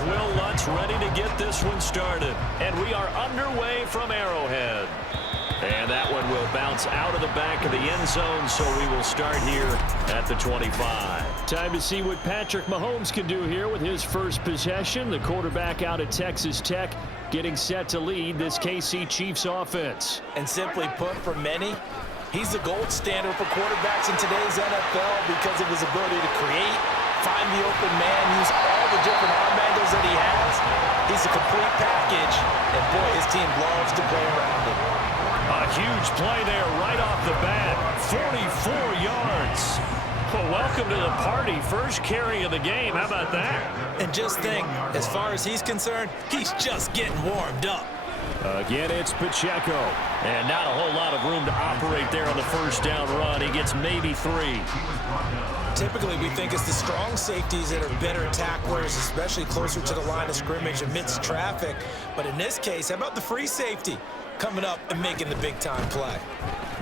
Here's Will Lutz ready to get this one started. And we are underway from Arrowhead. And that one will bounce out of the back of the end zone, so we will start here at the 25. Time to see what Patrick Mahomes can do here with his first possession. The quarterback out at Texas Tech getting set to lead this KC Chiefs offense. And simply put, for many, he's the gold standard for quarterbacks in today's NFL because of his ability to create, find the open man, use all the different arm angles that he has. He's a complete package, and boy, his team loves to play around him. A huge play there right off the bat. 44 yards. Well, welcome to the party. First carry of the game. How about that? And just think, as far as he's concerned, he's just getting warmed up. Again, it's Pacheco. And not a whole lot of room to operate there on the first down run. He gets maybe 3. Typically, we think it's the strong safeties that are better tacklers, especially closer to the line of scrimmage amidst traffic. But in this case, how about the free safety coming up and making the big-time play?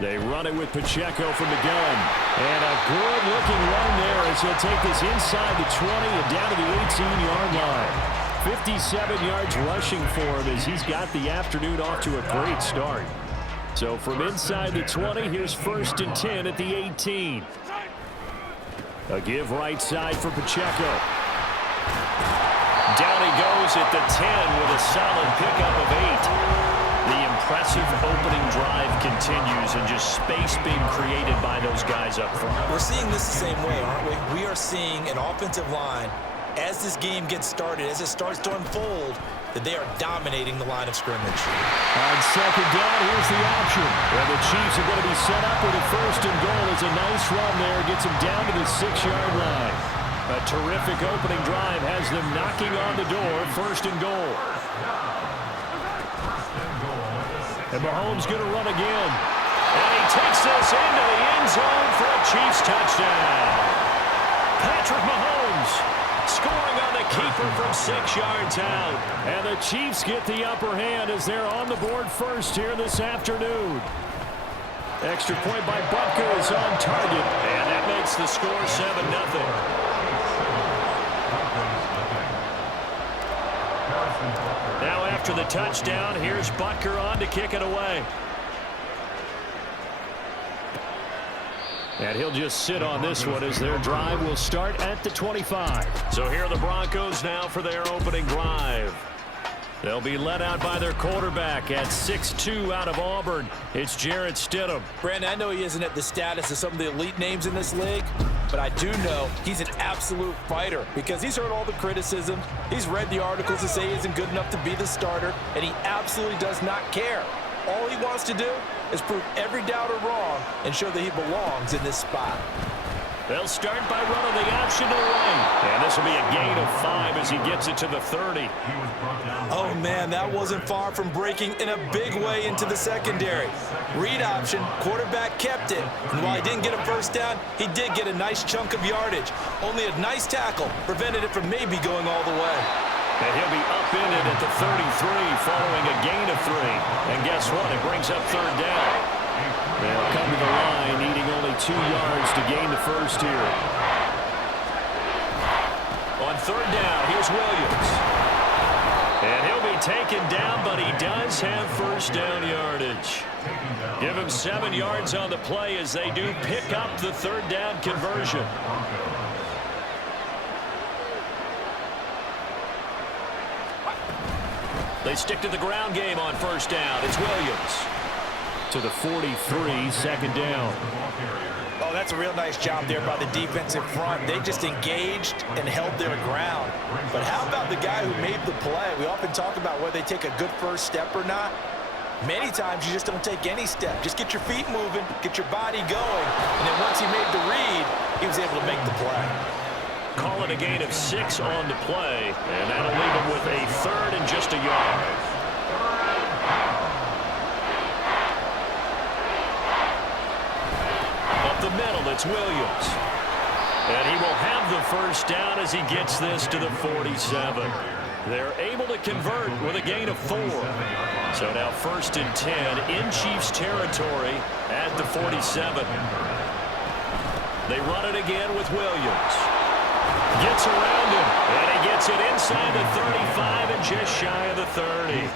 They run it with Pacheco from the gun. And a good-looking run there as he'll take this inside the 20 and down to the 18-yard line. 57 yards rushing for him as he's got the afternoon off to a great start. So from inside the 20, here's 1st and 10 at the 18. A give right side for Pacheco. Down he goes at the 10 with a solid pickup of 8. The impressive opening drive continues and just space being created by those guys up front. We're seeing this the same way, aren't we? We are seeing an offensive line, as this game gets started, as it starts to unfold, that they are dominating the line of scrimmage. On second down, here's the option. Well, the Chiefs are going to be set up with a 1st and goal. It's a nice run there. Gets them down to the 6-yard line. A terrific opening drive has them knocking on the door. 1st and goal. And Mahomes going to run again. And he takes this into the end zone for a Chiefs touchdown. Patrick Mahomes scoring on the keeper from 6 yards out. And the Chiefs get the upper hand as they're on the board first here this afternoon. Extra point by Butker is on target. And that makes the score 7-0. Now after the touchdown, here's Butker on to kick it away. And he'll just sit on this one as their drive will start at the 25. So here are the Broncos now for their opening drive. They'll be led out by their quarterback at 6'2" out of Auburn. It's Jarrett Stidham. Brandon, I know he isn't at the status of some of the elite names in this league, but I do know he's an absolute fighter because he's heard all the criticism. He's read the articles that say he isn't good enough to be the starter, and he absolutely does not care. All he wants to do is prove every doubter wrong and show that he belongs in this spot. They'll start by running the option to the right. And this will be a gain of 5 as he gets it to the 30. Oh, man, that wasn't far from breaking in a big way into the secondary. Read option, quarterback kept it. And while he didn't get a first down, he did get a nice chunk of yardage. Only a nice tackle prevented it from maybe going all the way. And he'll be upended at the 33 following a gain of 3. And guess what? It brings up 3rd down. They'll come to the line, needing only 2 yards to gain the first here. On 3rd down, here's Williams. And he'll be taken down, but he does have 1st down yardage. Give him 7 yards on the play as they do pick up the 3rd down conversion. They stick to the ground game on 1st down. It's Williams. To the 43, 2nd down. Oh, that's a real nice job there by the defensive front. They just engaged and held their ground. But how about the guy who made the play? We often talk about whether they take a good first step or not. Many times you just don't take any step. Just get your feet moving, get your body going, and then once he made the read, he was able to make the play. Call it a gain of 6 on the play, and that'll leave him with a 3rd and just a yard. Up the middle, it's Williams. And he will have the 1st down as he gets this to the 47. They're able to convert with a gain of 4. So now 1st and 10 in Chiefs territory at the 47. They run it again with Williams. Gets around him, and he gets it inside the 35 and just shy of the 30.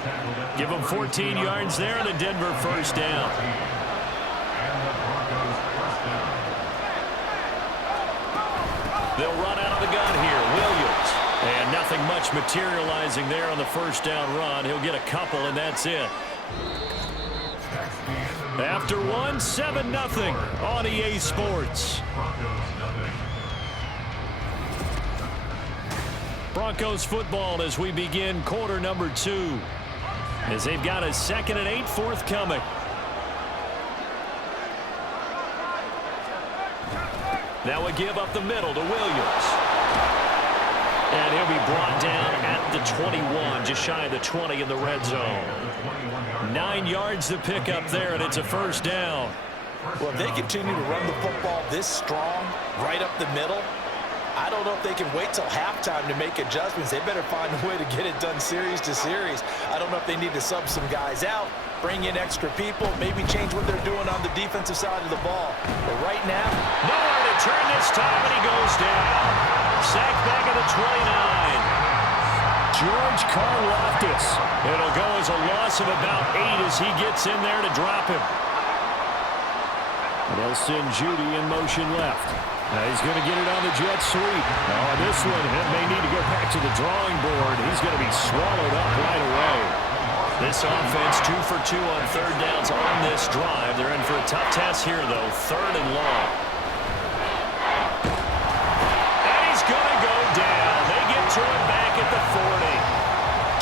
Give him 14 yards there and a Denver first down. They'll run out of the gun here. Williams. And nothing much materializing there on the first down run. He'll get a couple, and that's it. After one, 7-0 on EA Sports. Broncos football as we begin quarter number 2. As they've got a 2nd and 8 forthcoming. Now a give up the middle to Williams. And he'll be brought down at the 21, just shy of the 20 in the red zone. 9 yards to pick up there, and it's a first down. Well, if they continue to run the football this strong, right up the middle, I don't know if they can wait till halftime to make adjustments. They better find a way to get it done series to series. I don't know if they need to sub some guys out, bring in extra people, maybe change what they're doing on the defensive side of the ball. But right now, nowhere to turn this time, and he goes down. Sacked back at the 29. George Karlaftis. It'll go as a loss of about 8 as he gets in there to drop him. And they'll send Judy in motion left. Now he's going to get it on the jet sweep. Oh, this one, it may need to go back to the drawing board. He's going to be swallowed up right away. This offense 2 for 2 on third downs on this drive. They're in for a tough task here, though. 3rd and long. And he's going to go down. They get to him back at the 40.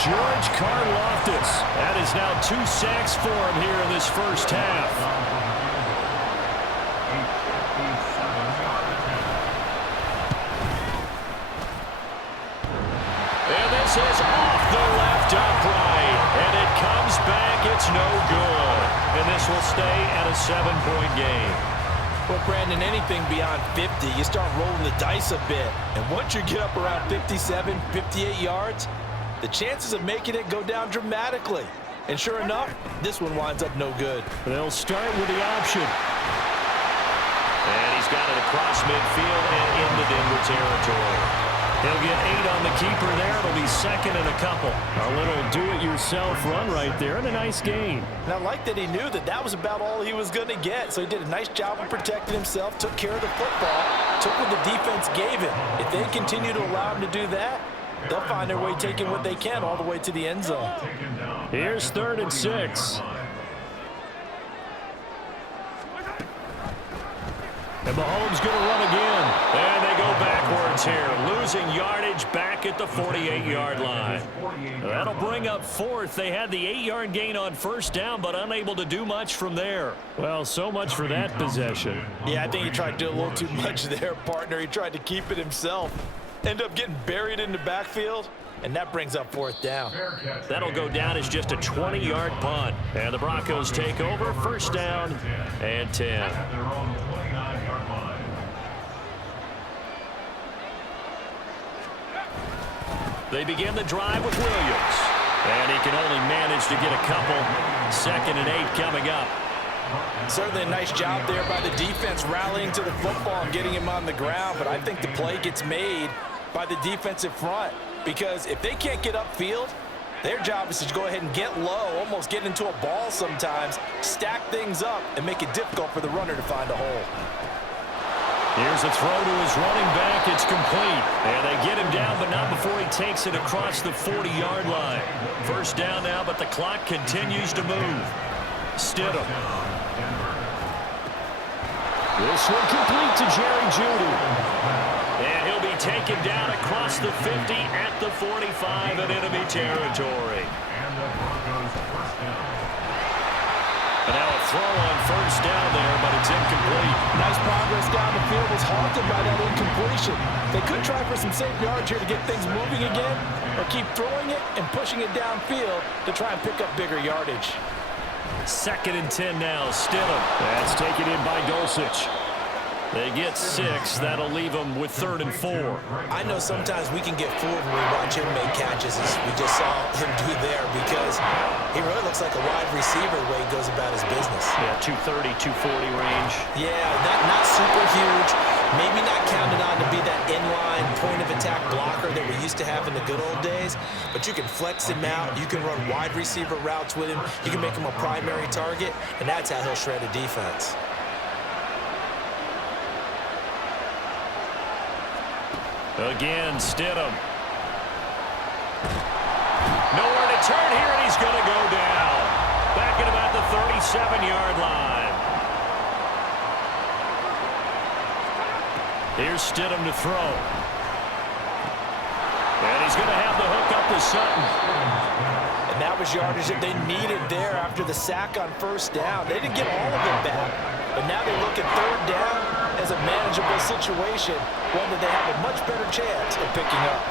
George Karlaftis. That is now 2 sacks for him here in this first half. This is off the left upright, and it comes back. It's no good. And this will stay at a 7-point game. Well, Brandon, anything beyond 50, you start rolling the dice a bit. And once you get up around 57, 58 yards, the chances of making it go down dramatically. And sure enough, this one winds up no good. They'll start with the option. And he's got it across midfield and into Denver territory. He'll get 8 on the keeper there. It'll be 2nd and a couple. A little do-it-yourself run right there and a nice gain. And I like that he knew that that was about all he was going to get. So he did a nice job of protecting himself, took care of the football, took what the defense gave him. If they continue to allow him to do that, they'll find their way taking what they can all the way to the end zone. Here's 3rd and 6. And Mahomes going to run again. And they go backwards here. Losing yardage back at the 48-yard line. That'll bring up 4th. They had the 8-yard gain on first down, but unable to do much from there. Well, so much for that possession. Yeah, I think he tried to do a little too much there, partner. He tried to keep it himself. Ended up getting buried in the backfield, and that brings up 4th down. That'll go down as just a 20-yard punt. And the Broncos take over. First down and 10. They begin the drive with Williams. And he can only manage to get a couple. 2nd and 8 coming up. Certainly a nice job there by the defense rallying to the football and getting him on the ground. But I think the play gets made by the defensive front. Because if they can't get upfield, their job is to go ahead and get low, almost get into a ball sometimes, stack things up, and make it difficult for the runner to find a hole. Here's a throw to his running back. It's complete. And they get him down, but not before he takes it across the 40-yard line. First down now, but the clock continues to move. Stidham. This one complete to Jerry Jeudy. And he'll be taken down across the 50 at the 45 in enemy territory. And now a throw on first down there, but it's incomplete. Nice progress down the field, was halted by that incompletion. They could try for some safe yards here to get things moving again, or keep throwing it and pushing it downfield to try and pick up bigger yardage. 2nd and 10 now. Stidham. That's taken in by Dulcich. They get 6. That'll leave them with 3rd and 4. I know sometimes we can get fooled when we watch him make catches, as we just saw him do there, because he really looks like a wide receiver the way he goes about his business. Yeah, 230, 240 range. Yeah, not super huge, Maybe not counted on to be that inline point-of-attack blocker that we used to have in the good old days, but you can flex him out. You can run wide receiver routes with him. You can make him a primary target, and that's how he'll shred a defense. Again, Stidham. Nowhere to turn here, and he's going to go down. Back at about the 37-yard line. Here's Stidham to throw. And he's going to have the hook up to Sutton. And that was yardage that they needed there after the sack on first down. They didn't get all of it back, but now they look at third down as a manageable situation, one that they have a much better chance of picking up.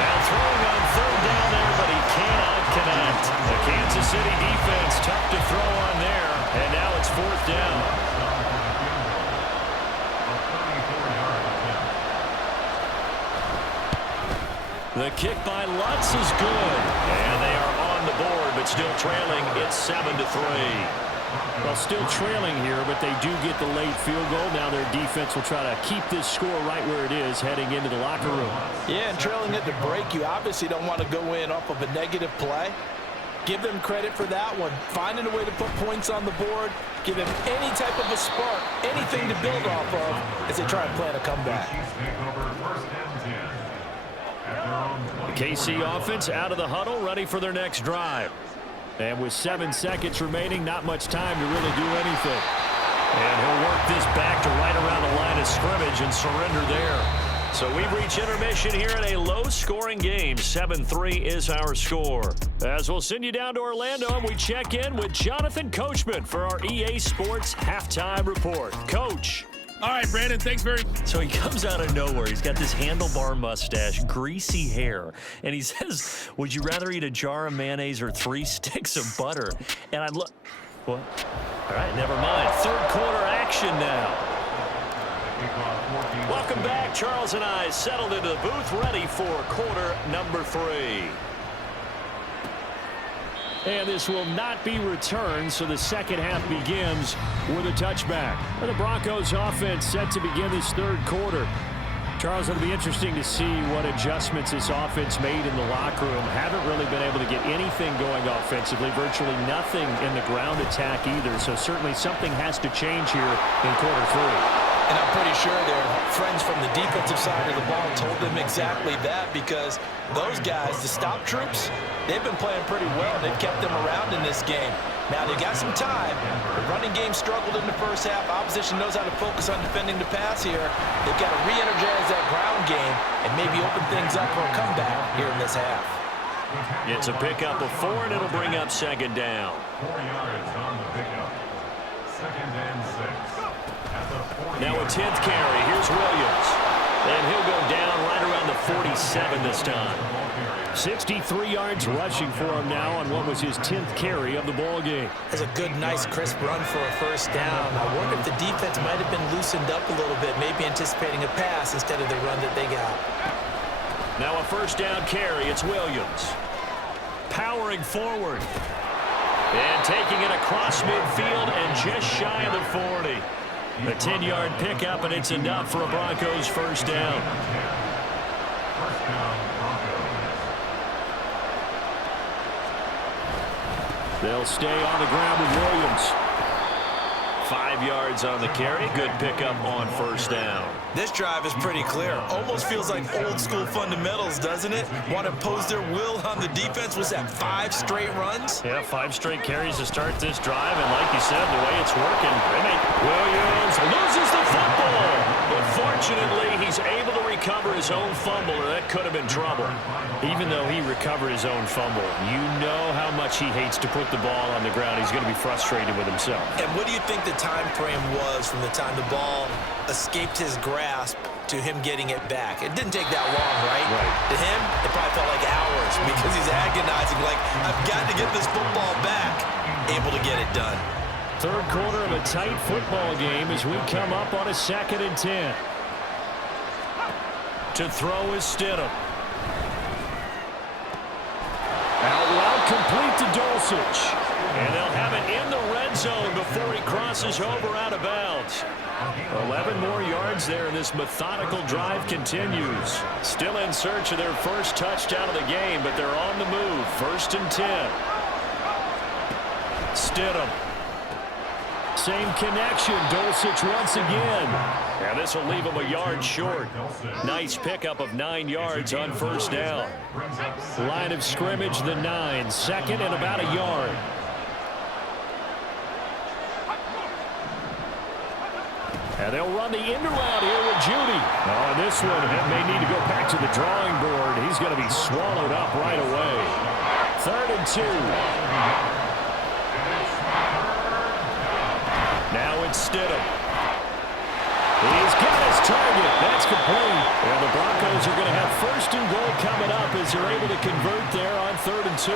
Now throwing on third down there, but he cannot connect. The Kansas City defense tough to throw on there, and now it's fourth down. The kick by Lutz is good, and they are on the board, but still trailing. It's 7-3. Well, still trailing here, but they do get the late field goal. Now their defense will try to keep this score right where it is heading into the locker room. Yeah, and trailing at the break, you obviously don't want to go in off of a negative play. Give them credit for that one. Finding a way to put points on the board, give them any type of a spark, anything to build off of as they try and plan a comeback. The KC offense out of the huddle, ready for their next drive. And with 7 seconds remaining, not much time to really do anything. And he'll work this back to right around the line of scrimmage and surrender there. So we've reached intermission here in a low-scoring game. 7-3 is our score. As we'll send you down to Orlando, and we check in with Jonathan Coachman for our EA Sports Halftime Report. Coach. All right, Brandon, thanks very much. So he comes out of nowhere. He's got this handlebar mustache, greasy hair, and he says, would you rather eat a jar of mayonnaise or 3 sticks of butter? And I look, what? All right, never mind. Third quarter action now. Welcome back. Charles and I settled into the booth, ready for quarter number 3. And this will not be returned, so the second half begins with a touchback. The Broncos offense set to begin this third quarter. Charles, it'll be interesting to see what adjustments this offense made in the locker room. Haven't really been able to get anything going offensively, virtually nothing in the ground attack either. So certainly something has to change here in quarter 3. And I'm pretty sure their friends from the defensive side of the ball told them exactly that, because those guys, the stop troops, they've been playing pretty well. They've kept them around in this game. Now, they got some time. The running game struggled in the first half. Opposition knows how to focus on defending the pass here. They've got to re-energize that ground game and maybe open things up for a comeback here in this half. It's a pickup of 4, and it'll bring up second down. 4 yards on the pickup. Second and 6. Now a 10th carry. Here's Williams. And he'll go down right around the 47 this time. 63 yards rushing for him now on what was his 10th carry of the ball game. That's a good, nice, crisp run for a first down. I wonder if the defense might have been loosened up a little bit, maybe anticipating a pass instead of the run that they got. Now a first down carry. It's Williams. Powering forward. And taking it across midfield and just shy of the 40. A 10-yard pickup, and it's enough for a Broncos first down. They'll stay on the ground with Williams. 5 yards on the carry. Good pickup on first down. This drive is pretty clear. Almost feels like old school fundamentals, doesn't it? Want to impose their will on the defense. Was that 5 straight runs? Yeah, 5 straight carries to start this drive, and like you said, the way it's working, Williams loses the football. But fortunately, he's able to recover his own fumble, or that could have been trouble. Even though he recovered his own fumble, you know how much he hates to put the ball on the ground. He's going to be frustrated with himself. And what do you think the time frame was from the time the ball escaped his grasp to him getting it back? It didn't take that long, right? To him, it probably felt like hours because he's agonizing, like, I've got to get this football back. Able to get it done. Third quarter of a tight football game as we come up on a 2nd and 10. To throw is Stidham. Out route complete to Dulcich. And they'll have it in the red zone before he crosses over out of bounds. 11 more yards there, and this methodical drive continues. Still in search of their first touchdown of the game, but they're on the move. 1st and 10. Stidham. Same connection. Dulcich once again. And this will leave him a yard short. Nice pickup of 9 yards on 1st down. Line of scrimmage, the 9. 2nd and about a yard. And they'll run the end around here with Judy. Oh, this one may need to go back to the drawing board. He's going to be swallowed up right away. 3rd and 2. Now it's Stidham. He's got his target. That's complete. And the Broncos are going to have 1st and goal coming up as they're able to convert there on 3rd and 2.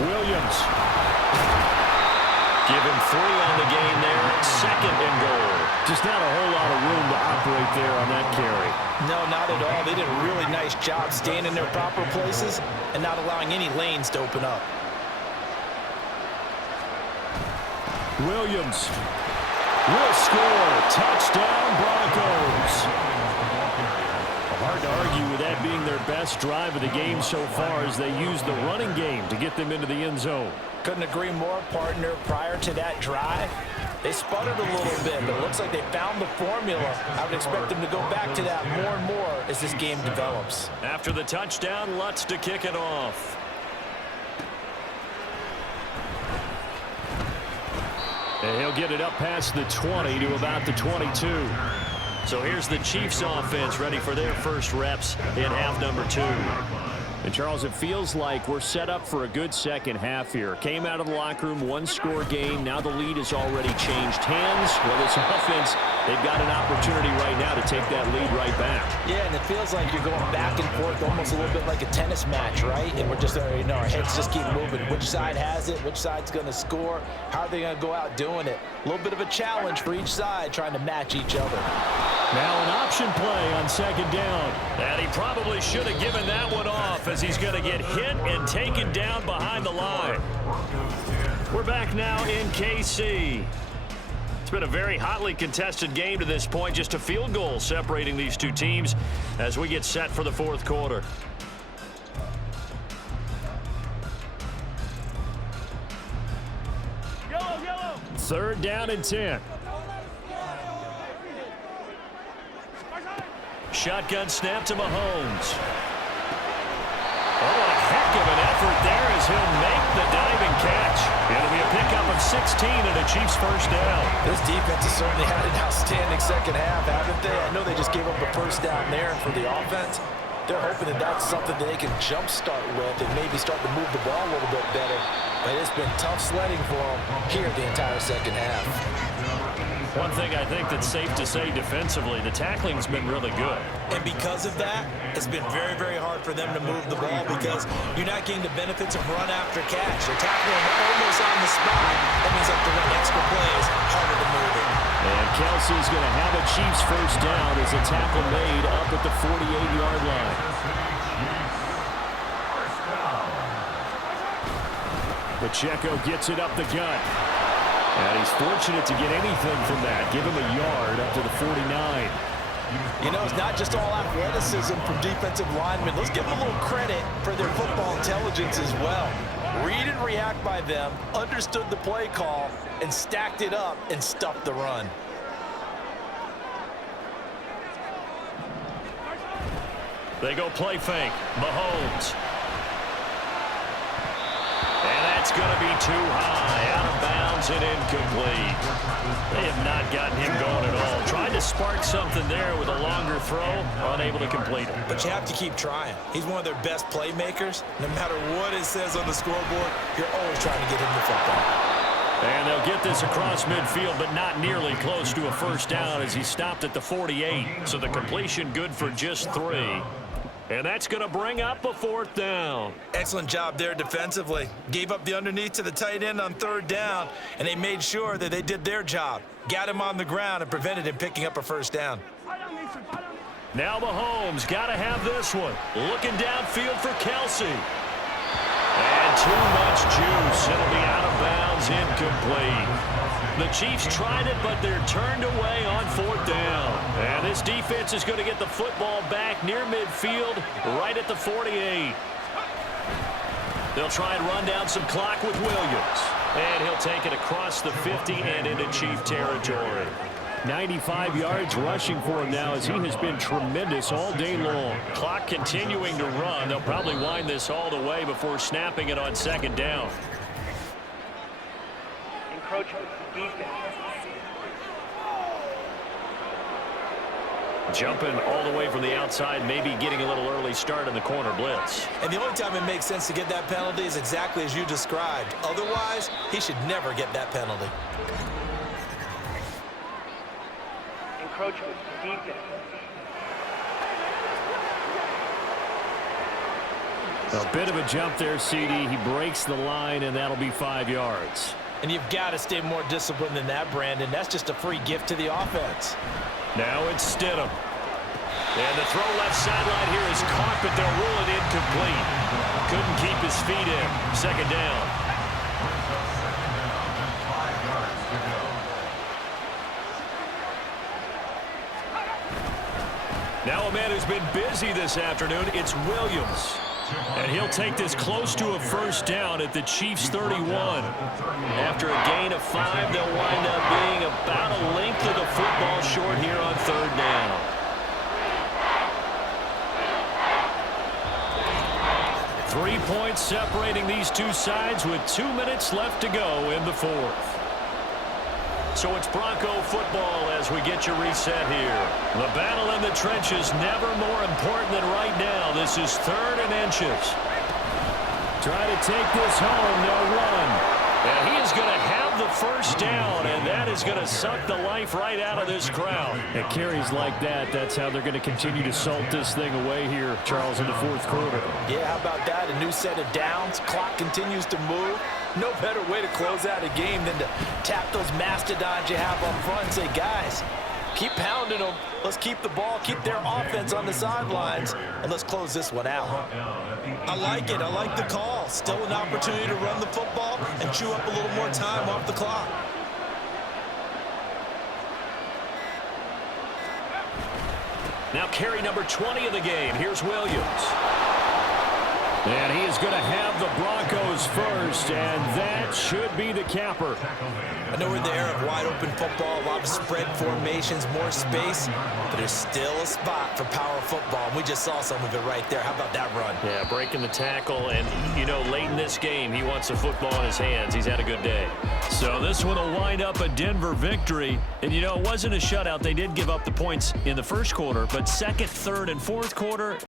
Williams. Give him 3 on the game there. 2nd and goal. Just not a whole lot of room to operate there on that carry. No, not at all. They did a really nice job staying in their proper places and not allowing any lanes to open up. Williams will score. Touchdown, Broncos. Hard to argue with that being their best drive of the game so far as they use the running game to get them into the end zone. Couldn't agree more, partner. Prior to that drive, they sputtered a little bit, but it looks like they found the formula. I would expect them to go back to that more and more as this game develops. After the touchdown, Lutz to kick it off. And he'll get it up past the 20 to about the 22. So here's the Chiefs offense ready for their first reps in half number 2. And, Charles, it feels like we're set up for a good second half here. Came out of the locker room, 1-score game. Now the lead has already changed hands. Well, this offense, they've got an opportunity right now to take that lead right back. Yeah, and it feels like you're going back and forth almost a little bit like a tennis match, right? And we're just, our heads just keep moving. Which side has it? Which side's going to score? How are they going to go out doing it? A little bit of a challenge for each side trying to match each other. Now an option play on 2nd down. And he probably should have given that one off as he's going to get hit and taken down behind the line. We're back now in KC. It's been a very hotly contested game to this point. Just a field goal separating these two teams as we get set for the 4th quarter. Yellow. 3rd down and 10. Shotgun snap to Mahomes. Oh, what a heck of an effort there as he'll make the diving catch. It'll be a pickup of 16 and a Chiefs first down. This defense has certainly had an outstanding second half, haven't they? I know they just gave up a first down there for the offense. They're hoping that that's something that they can jumpstart with and maybe start to move the ball a little bit better. But it's been tough sledding for them here the entire second half. One thing I think that's safe to say defensively, the tackling's been really good. And because of that, it's been very, very hard for them to move the ball because you're not getting the benefits of run after catch. They're tackling almost on the spot. That means they have to run extra plays, harder to move it. And Kelsey's going to have a Chiefs first down as a tackle made up at the 48-yard line. Pacheco gets it up the gut. And he's fortunate to get anything from that. Give him a yard up to the 49. You know, it's not just all athleticism from defensive linemen. Let's give them a little credit for their football intelligence as well. Read and react by them, understood the play call, and stacked it up and stuffed the run. They go play fake. Mahomes. And that's going to be too high. Out of bounds and incomplete. They have not gotten him going at all. Tried to spark something there with a longer throw. Unable to complete it. But you have to keep trying. He's one of their best playmakers. No matter what it says on the scoreboard, you're always trying to get him the football. And they'll get this across midfield, but not nearly close to a first down as he stopped at the 48. So the completion good for just 3. And that's going to bring up a 4th down. Excellent job there defensively. Gave up the underneath to the tight end on 3rd down, and they made sure that they did their job. Got him on the ground and prevented him picking up a first down. Now Mahomes got to have this one. Looking downfield for Kelsey. And too much juice. It'll be out of bounds, incomplete. The Chiefs tried it, but they're turned away on 4th down. And this defense is going to get the football back near midfield, right at the 48. They'll try and run down some clock with Williams. And he'll take it across the 50 and into Chief territory. 95 yards rushing for him now as he has been tremendous all day long. Clock continuing to run. They'll probably wind this all the way before snapping it on 2nd down. Encroachment defense. Jumping all the way from the outside, maybe getting a little early start in the corner blitz. And the only time it makes sense to get that penalty is exactly as you described. Otherwise, he should never get that penalty. Encroachment defense. A bit of a jump there, CD. He breaks the line, and that'll be 5 yards. And you've got to stay more disciplined than that, Brandon. That's just a free gift to the offense. Now it's Stidham. And the throw left sideline here is caught, but they'll rule it incomplete. Couldn't keep his feet in. 2nd down. 5 yards to go. Now a man who's been busy this afternoon, it's Williams. And he'll take this close to a 1st down at the Chiefs' 31. After a gain of 5, they'll wind up being about a length of the football short here on 3rd down. Three points separating these two sides with 2 minutes left to go in the 4th. So it's Bronco football as we get you reset here. The battle in the trenches never more important than right now. This is 3rd and inches. Try to take this home. They'll run. And he is going to have the 1st down, and that is going to suck the life right out of this crowd. At carries like that, that's how they're going to continue to salt this thing away here, Charles, in the 4th quarter. Yeah, how about that? A new set of downs. Clock continues to move. No better way to close out a game than to tap those mastodons you have up front and say, guys, keep pounding them. Let's keep the ball, keep their offense on the sidelines, and let's close this one out. I like it. I like the call. Still an opportunity to run the football and chew up a little more time off the clock. Now carry number 20 of the game. Here's Williams. And he is going to have the Broncos first, and that should be the capper. I know we're in the era of wide-open football, a lot of spread formations, more space, but there's still a spot for power football, and we just saw some of it right there. How about that run? Yeah, breaking the tackle, and, you know, late in this game, he wants the football in his hands. He's had a good day. So this one will wind up a Denver victory. And, you know, it wasn't a shutout. They did give up the points in the 1st quarter, but 2nd, 3rd, and 4th quarter,